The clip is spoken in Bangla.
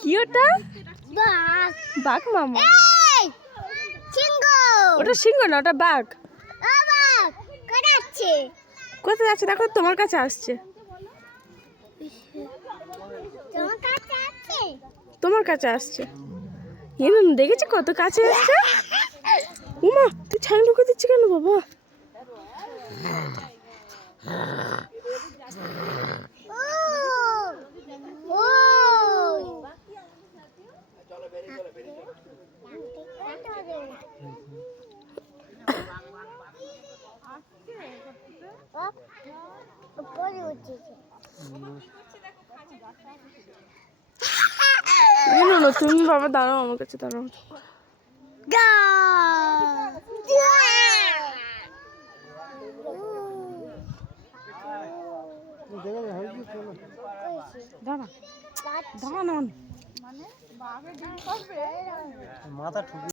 কি ওটা? বাঘ মামা। ওটা সিংহ না, ওটা বাঘ। কোথায় যাচ্ছে দেখো? তোমার কাছে আসছে। তোমার কাছে আসছে। দেখেছি কত কাছে আসছে। উমা, তুই ছাই ঢুকে দিচ্ছি কেন বাবা? তুমি বাবা দাঁড়াও, আমার কাছে দাঁড়াও। দাঁড়া দাঁড়ান মানে মাথা